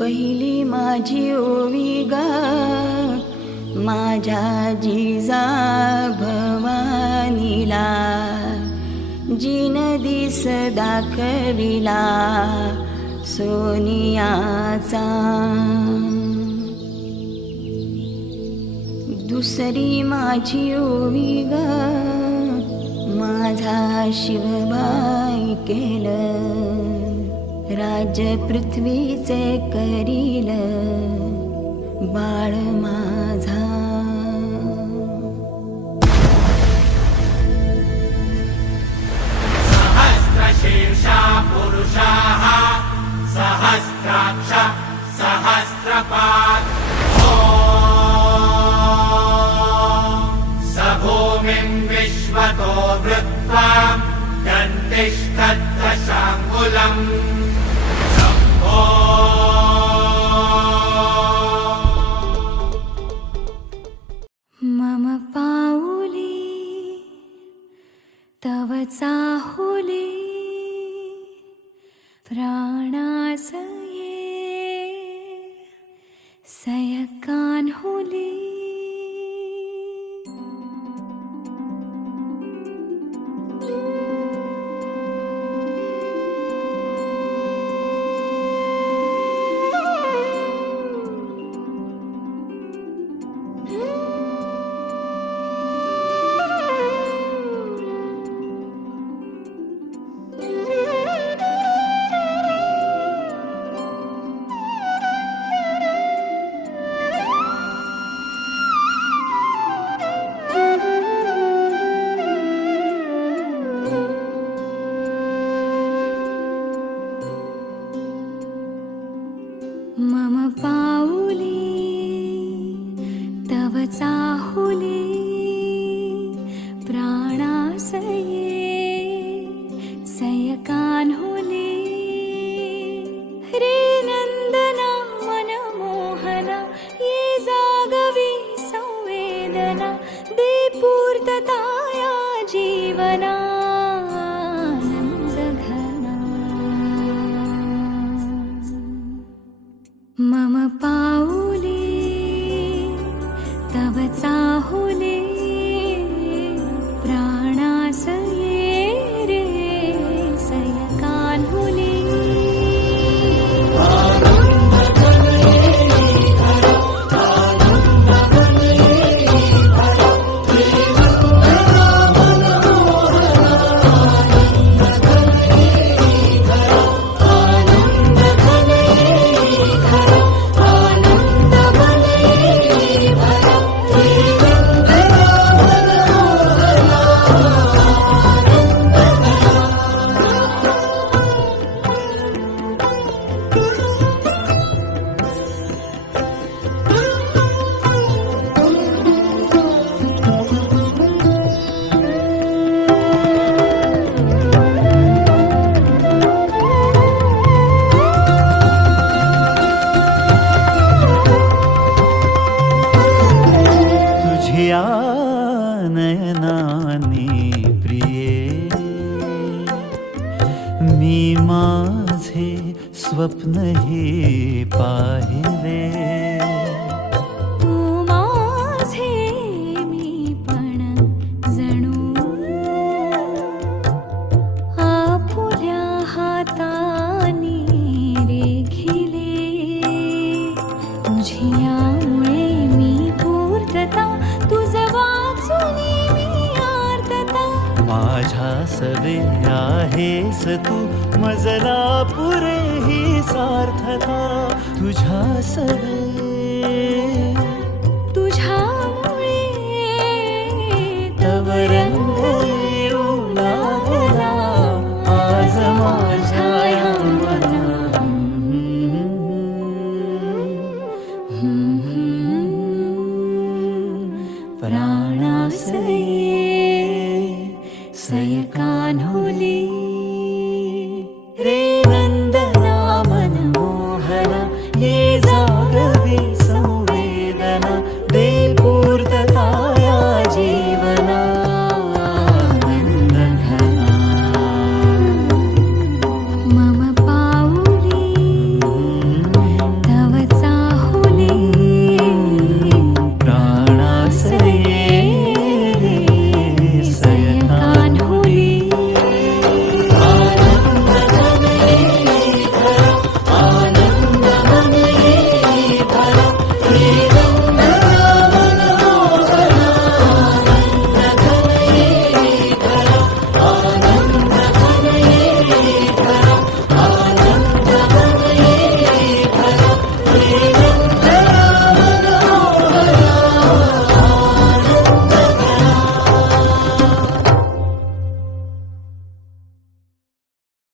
पहिली माझी ओवी गा माझ्या जिजा भवानीला, जिन दिस दाखविला सोनियाचा. दुसरी माझी ओवी ग माझा शिवबाई केलं, राज्य पृथ्वीचे करील बाळ माझा. सहस्रशीर्षा पुरुषाः सहस्राक्ष सहस्रपात्. स भूमिं विश्वतो वृत्वा दन्तिष्ठदशाङ्गुलम्. मम पाऊली तव चाहुली, प्राणासये सयकान्हुली. मम पाऊली तव चाहुली, प्राणासये सयकान्हुली. रे नंदना मनमोहना, ये जागवी संवेदना, दे पूर्तता या जीवना. मम पाऊली तव चाहुली, प्राणासये रे सयकान्हुली. नयनानी प्रिये, मी माझे स्वप्न हे पाहिले. तू माझे मी पण जणू आपुल्या हातानी रेखिले. तुझ्यामुळे मी पूर्तता, तुझ वाचुनी मी आर्तता. माझ्या सवे आहेस तू, मजला पुरे ही सार्थता. तुझ्या सवे तुझ्यामुळे तव रंग येऊ लागला आज माझ्या या मना. प्राणासये सयकान्हुली रे